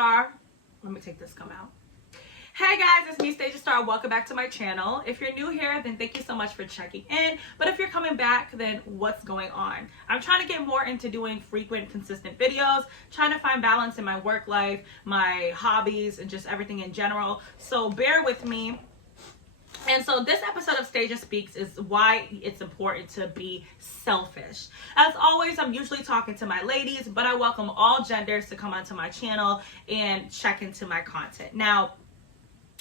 Star. Let me take this gum out. Hey guys, it's me, Stasia Star. Welcome back to my channel. If you're new here, then thank you so much for checking in. But if you're coming back, then what's going on? I'm trying to get more into doing frequent, consistent videos, trying to find balance in my work life, my hobbies, and just everything in general. So bear with me. And so this episode of Stasia Speaks is why it's important to be selfish. As always, I'm usually talking to my ladies, but I welcome all genders to come onto my channel and check into my content. Now,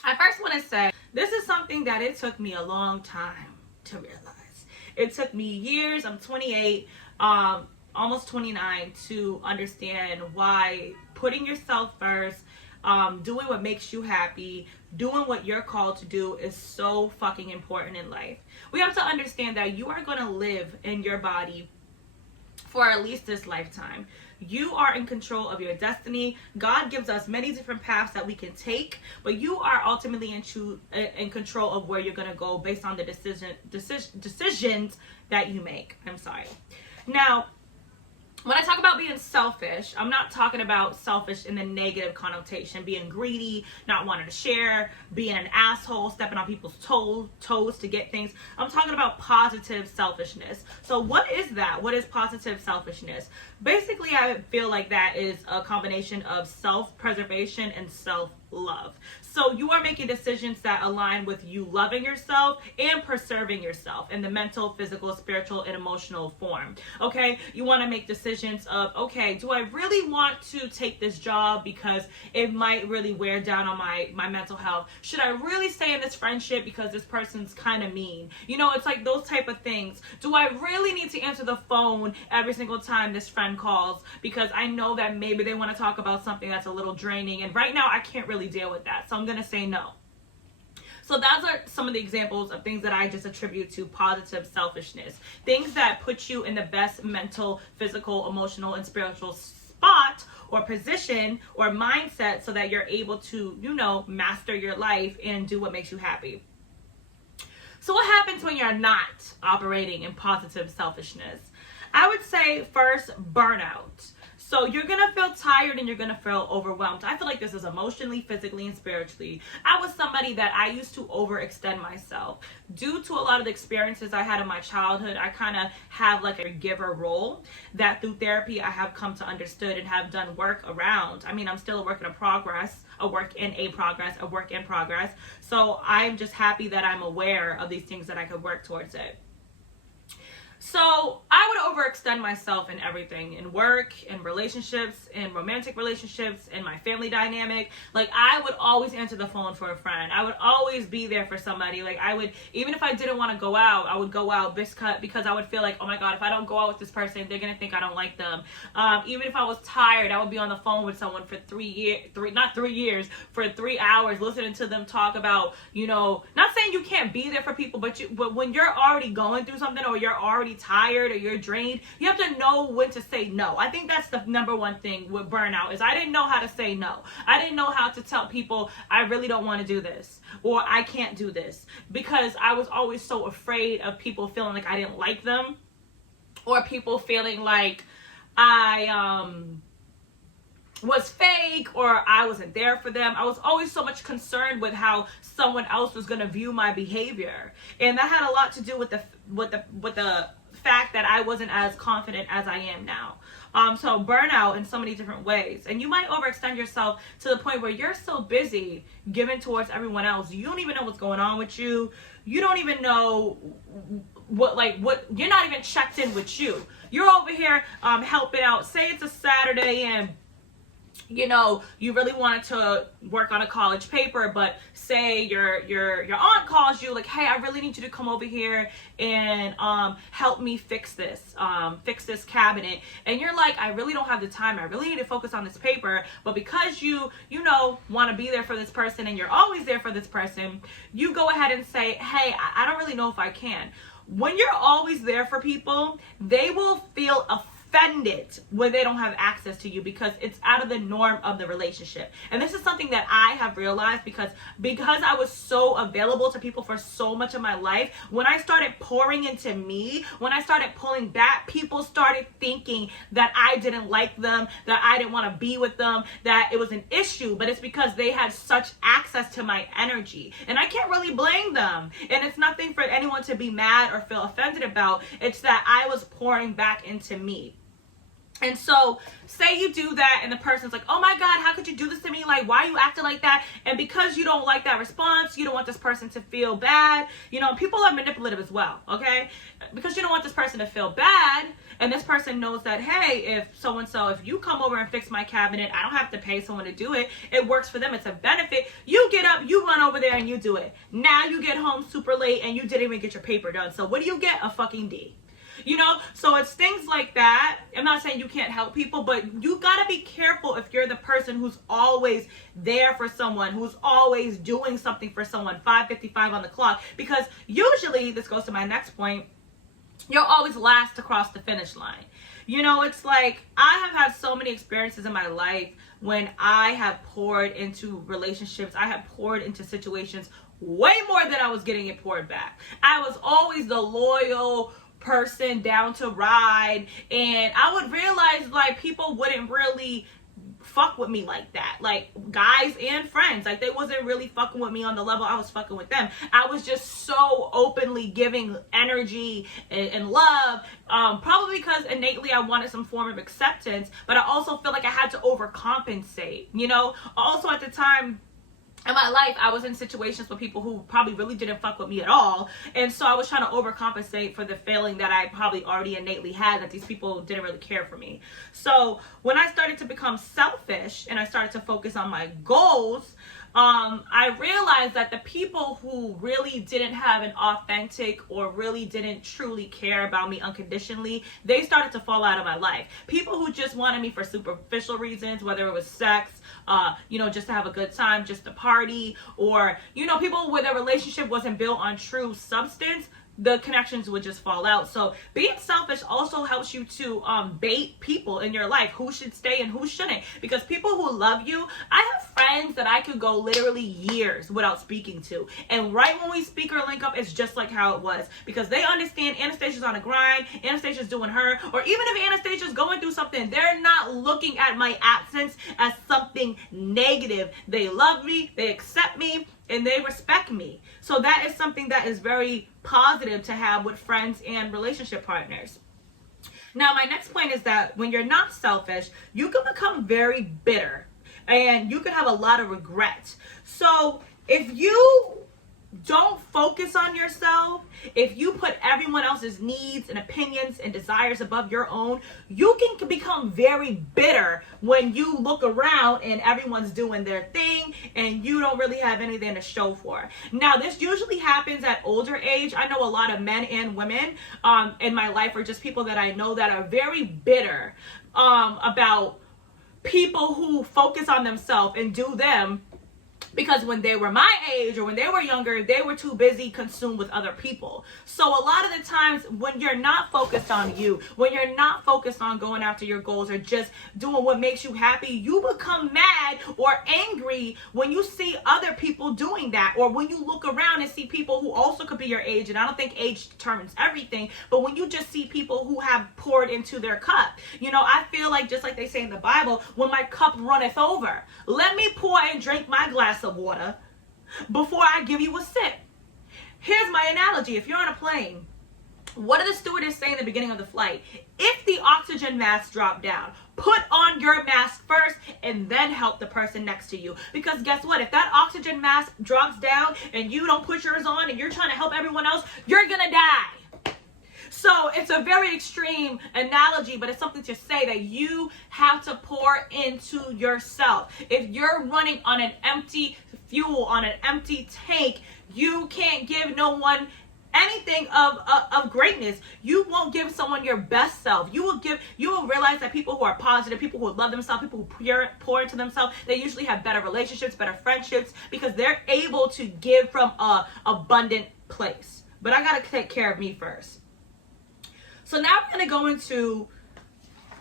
I first want to say, this is something that it took me a long time to realize. It took me years. I'm 28, almost 29, to understand why putting yourself first, doing what makes you happy, doing what you're called to do is so fucking important in life. We have to understand that you are going to live in your body for at least this lifetime. You are in control of your destiny. God gives us many different paths that we can take, but you are ultimately in control of where you're going to go based on the decisions that you make. I'm sorry. Now, when I talk about being selfish, I'm not talking about selfish in the negative connotation, being greedy, not wanting to share, being an asshole, stepping on people's toes to get things. I'm talking about positive selfishness. So what is that? What is positive selfishness? Basically, I feel like that is a combination of self-preservation and self-love. So you are making decisions that align with you loving yourself and preserving yourself in the mental, physical, spiritual, and emotional form. Okay? You want to make decisions of, okay, do I really want to take this job because it might really wear down on my mental health? Should I really stay in this friendship because this person's kind of mean? You know, it's like those type of things. Do I really need to answer the phone every single time this friend calls because I know that maybe they want to talk about something that's a little draining, and right now I can't really deal with that, so I'm gonna say no. So those are some of the examples of things that I just attribute to positive selfishness. Things that put you in the best mental, physical, emotional, and spiritual spot or position or mindset so that you're able to, you know, master your life and do what makes you happy. So what happens when you're not operating in positive selfishness? I would say first, burnout. So you're going to feel tired and you're going to feel overwhelmed. I feel like this is emotionally, physically, and spiritually. I was somebody that I used to overextend myself. Due to a lot of the experiences I had in my childhood, I kind of have like a giver role that through therapy I have come to understand and have done work around. I mean, I'm still a work in progress. So I'm just happy that I'm aware of these things that I could work towards it. So I would overextend myself in everything, in work, in relationships, in romantic relationships, in my family dynamic. Like, I would always answer the phone for a friend. I would always be there for somebody. Like, I would, even if I didn't want to go out, I would go out because I would feel like, oh my God, if I don't go out with this person, they're going to think I don't like them. Even if I was tired, I would be on the phone with someone for 3 hours, listening to them talk about, you know, not saying you can't be there for people, but when you're already going through something or you're already tired or you're drained, you have to know when to say no. I think that's the number one thing with burnout is I didn't know how to say no. I didn't know how to tell people I really don't want to do this or I can't do this because I was always so afraid of people feeling like I didn't like them or people feeling like I was fake or I wasn't there for them. I was always so much concerned with how someone else was going to view my behavior, and that had a lot to do with the fact that I wasn't as confident as I am now. So burnout in so many different ways, and you might overextend yourself to the point where you're so busy giving towards everyone else, you don't even know what's going on with you. You don't even know what you're not even checked in with you. You're over here helping out. Say it's a Saturday and you know, you really wanted to work on a college paper, but say your aunt calls you like, hey, I really need you to come over here and help me fix this cabinet. And you're like, I really don't have the time. I really need to focus on this paper. But because you know, want to be there for this person and you're always there for this person, you go ahead and say, hey, I don't really know if I can. When you're always there for people, they will feel offended offended when they don't have access to you because it's out of the norm of the relationship. And this is something that I have realized because I was so available to people for so much of my life. When I started pouring into me, when I started pulling back, people started thinking that I didn't like them, that I didn't want to be with them, that it was an issue. But it's because they had such access to my energy. And I can't really blame them. And it's nothing for anyone to be mad or feel offended about. It's that I was pouring back into me. And so say you do that and the person's like, oh my God, how could you do this to me? Like, why are you acting like that? And because you don't like that response, you don't want this person to feel bad. You know, people are manipulative as well, okay? Because you don't want this person to feel bad. And this person knows that, hey, if so-and-so, if you come over and fix my cabinet, I don't have to pay someone to do it. It works for them. It's a benefit. You get up, you run over there and you do it. Now you get home super late and you didn't even get your paper done. So what do you get? A fucking D. You know, so it's things like that. I'm not saying you can't help people, but you got to be careful if you're the person who's always there for someone, who's always doing something for someone, 5:55 on the clock. Because usually, this goes to my next point, you're always last to cross the finish line. You know, it's like I have had so many experiences in my life when I have poured into relationships, I have poured into situations way more than I was getting it poured back. I was always the loyal person down to ride, and I would realize like people wouldn't really fuck with me like that, like guys and friends, like they wasn't really fucking with me on the level I was fucking with them. I was just so openly giving energy and love, probably because innately I wanted some form of acceptance, but I also feel like I had to overcompensate, you know. Also at the time in my life, I was in situations with people who probably really didn't fuck with me at all. And so I was trying to overcompensate for the feeling that I probably already innately had, that these people didn't really care for me. So when I started to become selfish and I started to focus on my goals, I realized that the people who really didn't have an authentic or really didn't truly care about me unconditionally, they started to fall out of my life. People who just wanted me for superficial reasons, whether it was sex, you know, just to have a good time, just to party, or, you know, people where their relationship wasn't built on true substance, the connections would just fall out. So being selfish also helps you to bait people in your life who should stay and who shouldn't. Because people who love you, I have friends that I could go literally years without speaking to. And right when we speak or link up, it's just like how it was. Because they understand Anastasia's on a grind, Anastasia's doing her, or even if Anastasia's going through something, they're not looking at my absence as something negative. They love me, they accept me, and they respect me. So that is something that is very positive to have with friends and relationship partners. Now, my next point is that when you're not selfish, you can become very bitter and you can have a lot of regret. So if you don't focus on yourself, if you put everyone else's needs and opinions and desires above your own, you can become very bitter when you look around and everyone's doing their thing and you don't really have anything to show for. Now, this usually happens at older age. I know a lot of men and women in my life, or just people that I know, that are very bitter about people who focus on themselves and do them, because when they were my age or when they were younger, they were too busy consumed with other people. So a lot of the times when you're not focused on you, when you're not focused on going after your goals or just doing what makes you happy, you become mad or angry when you see other people doing that, or when you look around and see people who also could be your age. And I don't think age determines everything, but when you just see people who have poured into their cup, you know, I feel like, just like they say in the Bible, when my cup runneth over, let me pour and drink my glass of water before I give you a sip. Here's my analogy. If you're on a plane, what did the stewardess say in the beginning of the flight? If the oxygen mask dropped down, put on your mask first and then help the person next to you. Because guess what? If that oxygen mask drops down and you don't put yours on and you're trying to help everyone else, you're gonna die. So it's a very extreme analogy, but it's something to say that you have to pour into yourself. If you're running on an empty fuel, on an empty tank, you can't give no one anything of greatness. You won't give someone your best self. You will realize that people who are positive, people who love themselves, people who pour into themselves, they usually have better relationships, better friendships, because they're able to give from a abundant place. But I gotta take care of me first. So now I'm going to go into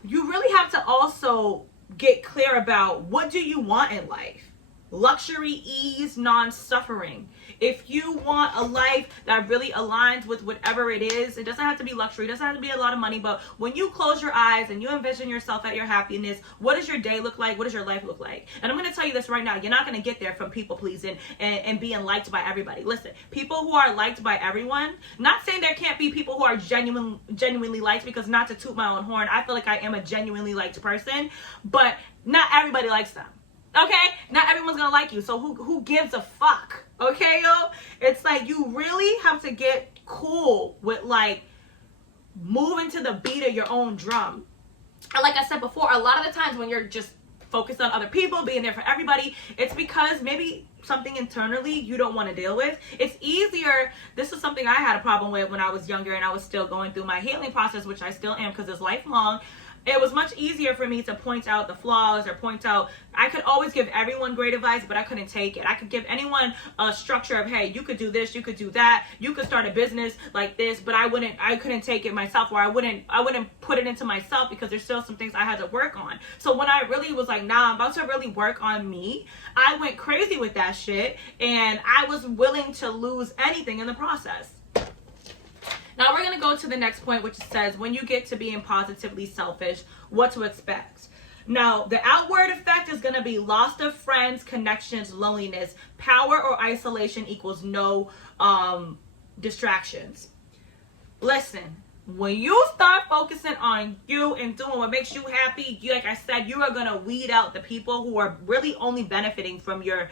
you really have to also get clear about what do you want in life. Luxury, ease, non-suffering. If you want a life that really aligns with whatever it is, it doesn't have to be luxury, it doesn't have to be a lot of money, but when you close your eyes and you envision yourself at your happiness, what does your day look like? What does your life look like? And I'm going to tell you this right now, you're not going to get there from people pleasing and being liked by everybody. Listen, people who are liked by everyone, not saying there can't be people who are genuinely liked, because not to toot my own horn, I feel like I am a genuinely liked person, but not everybody likes them. Okay, not everyone's gonna like you, so who gives a fuck? Okay, yo, it's like you really have to get cool with like moving to the beat of your own drum. And like I said before, a lot of the times when you're just focused on other people, being there for everybody, it's because maybe something internally you don't want to deal with. It's easier. This is something I had a problem with when I was younger and I was still going through my healing process, which I still am because it's lifelong. It was much easier for me to point out the flaws or point out, I could always give everyone great advice, but I couldn't take it. I could give anyone a structure of, hey, you could do this, you could do that, you could start a business like this, but I couldn't take it myself, or I wouldn't put it into myself because there's still some things I had to work on. So when I really was like, nah, I'm about to really work on me, I went crazy with that shit and I was willing to lose anything in the process. Now we're going to go to the next point, which says, when you get to being positively selfish, what to expect. Now, the outward effect is going to be loss of friends, connections, loneliness. Power or isolation equals no distractions. Listen, when you start focusing on you and doing what makes you happy, like I said, you are going to weed out the people who are really only benefiting from your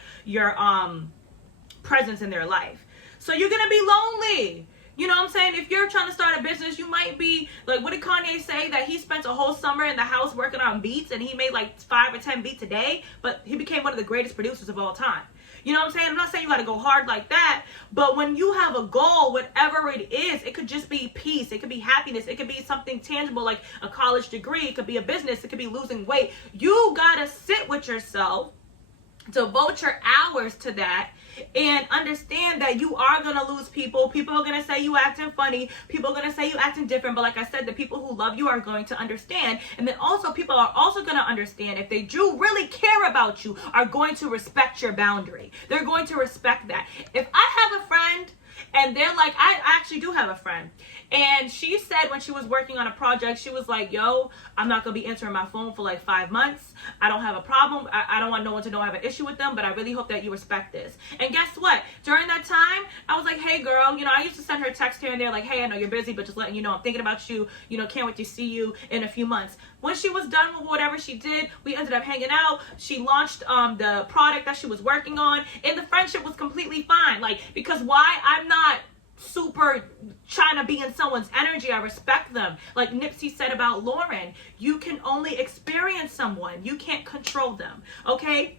presence in their life. So you're going to be lonely. You know what I'm saying? If you're trying to start a business, you might be like, what did Kanye say? That he spent a whole summer in the house working on beats and he made like 5 or 10 beats a day, but he became one of the greatest producers of all time. You know what I'm saying? I'm not saying you got to go hard like that, but when you have a goal, whatever it is, it could just be peace. It could be happiness. It could be something tangible like a college degree. It could be a business. It could be losing weight. You got to sit with yourself, devote your hours to that, and understand that you are going to lose people. People are going to say you acting funny. People are going to say you acting different. But like I said, the people who love you are going to understand. And then also people are also going to understand, if they do really care about you, are going to respect your boundary. They're going to respect that. If I have a friend and they're like, I actually do have a friend, and she said when she was working on a project, she was like, yo, I'm not going to be answering my phone for like 5 months. I don't have a problem. I don't want no one to know I have an issue with them, but I really hope that you respect this. And guess what? During that time, I was like, hey, girl, you know, I used to send her a text here and there like, hey, I know you're busy, but just letting you know I'm thinking about you. You know, can't wait to see you in a few months. When she was done with whatever she did, we ended up hanging out. She launched the product that she was working on, and the friendship was completely fine. Like, because why? I'm not super trying to be in someone's energy. I respect them. Like Nipsey said about Lauren, you can only experience someone. You can't control them. Okay?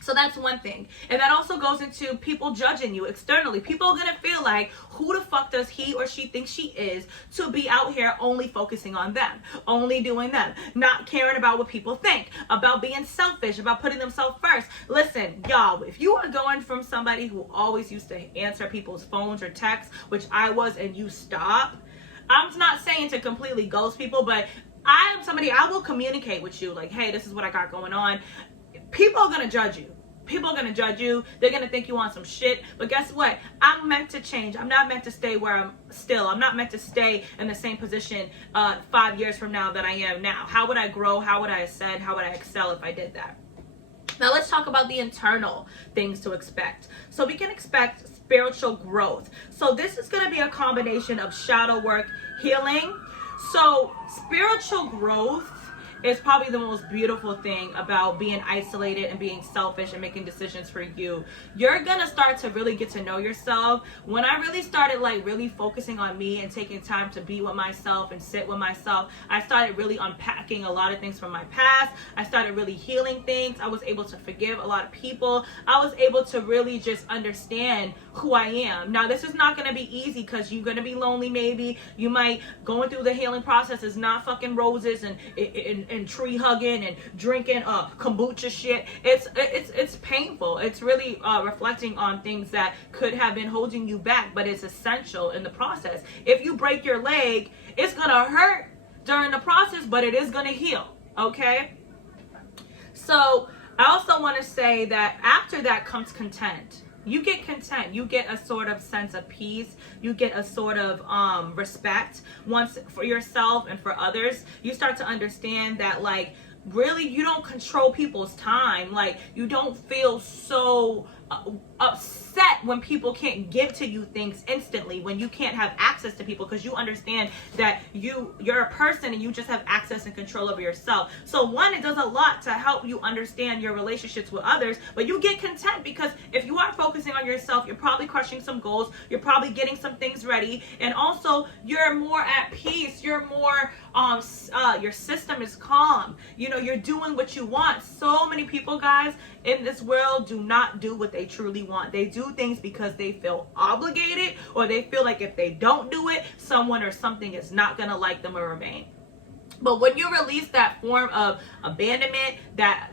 So that's one thing. And that also goes into people judging you externally. People are going to feel like, who the fuck does he or she think she is to be out here only focusing on them, only doing them, not caring about what people think, about being selfish, about putting themselves first. Listen, y'all, if you are going from somebody who always used to answer people's phones or texts, which I was, and you stop, I'm not saying to completely ghost people, but I am somebody, I will communicate with you like, hey, this is what I got going on. People are going to judge you. People are going to judge you. They're going to think you want some shit. But guess what? I'm meant to change. I'm not meant to stay where I'm still. I'm not meant to stay in the same position 5 years from now that I am now. How would I grow? How would I ascend? How would I excel if I did that? Now let's talk about the internal things to expect. So we can expect spiritual growth. So this is going to be a combination of shadow work, healing. So spiritual growth is probably the most beautiful thing about being isolated and being selfish and making decisions for you. You're gonna start to really get to know yourself. When I really started like really focusing on me and taking time to be with myself and sit with myself, I started really unpacking a lot of things from my past. I started really healing things. I was able to forgive a lot of people. I was able to really just understand who I am. Now this is not gonna be easy because you're gonna be lonely maybe. You might, going through the healing process is not fucking roses and tree hugging and drinking kombucha shit. It's painful. It's really reflecting on things that could have been holding you back, but it's essential in the process. If you break your leg, it's gonna hurt during the process, but it is going to heal. Okay. So I also want to say that after that comes content. You get content. You get a sort of sense of peace. You get a sort of respect once for yourself and for others. You start to understand that, like, really, you don't control people's time. Like, you don't feel so upset when people can't give to you things instantly, when you can't have access to people, because you understand that you're a person and you just have access and control over yourself. So one, it does a lot to help you understand your relationships with others, but you get content because if you are focusing on yourself, you're probably crushing some goals, you're probably getting some things ready, and also you're more at peace, you're more your system is calm, you know, you're doing what you want. So many people, guys, in this world do not do what they truly want. They do things because they feel obligated, or they feel like if they don't do it, someone or something is not gonna like them or remain. But when you release that form of abandonment, that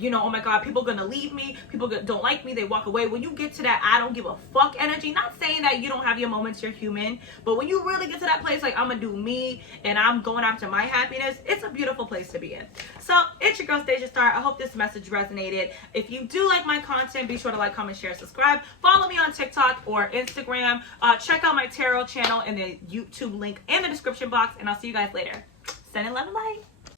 you know, oh my God, people are gonna leave me, people don't like me, they walk away. When you get to that I don't give a fuck energy, not saying that you don't have your moments, you're human, but when you really get to that place, like, I'm gonna do me and I'm going after my happiness, it's a beautiful place to be in. So it's your girl Stasia Star. I hope this message resonated. If you do like my content, be sure to like, comment, share, subscribe. Follow me on TikTok or Instagram. Check out my tarot channel in the YouTube link in the description box, and I'll see you guys later. Sending love and light.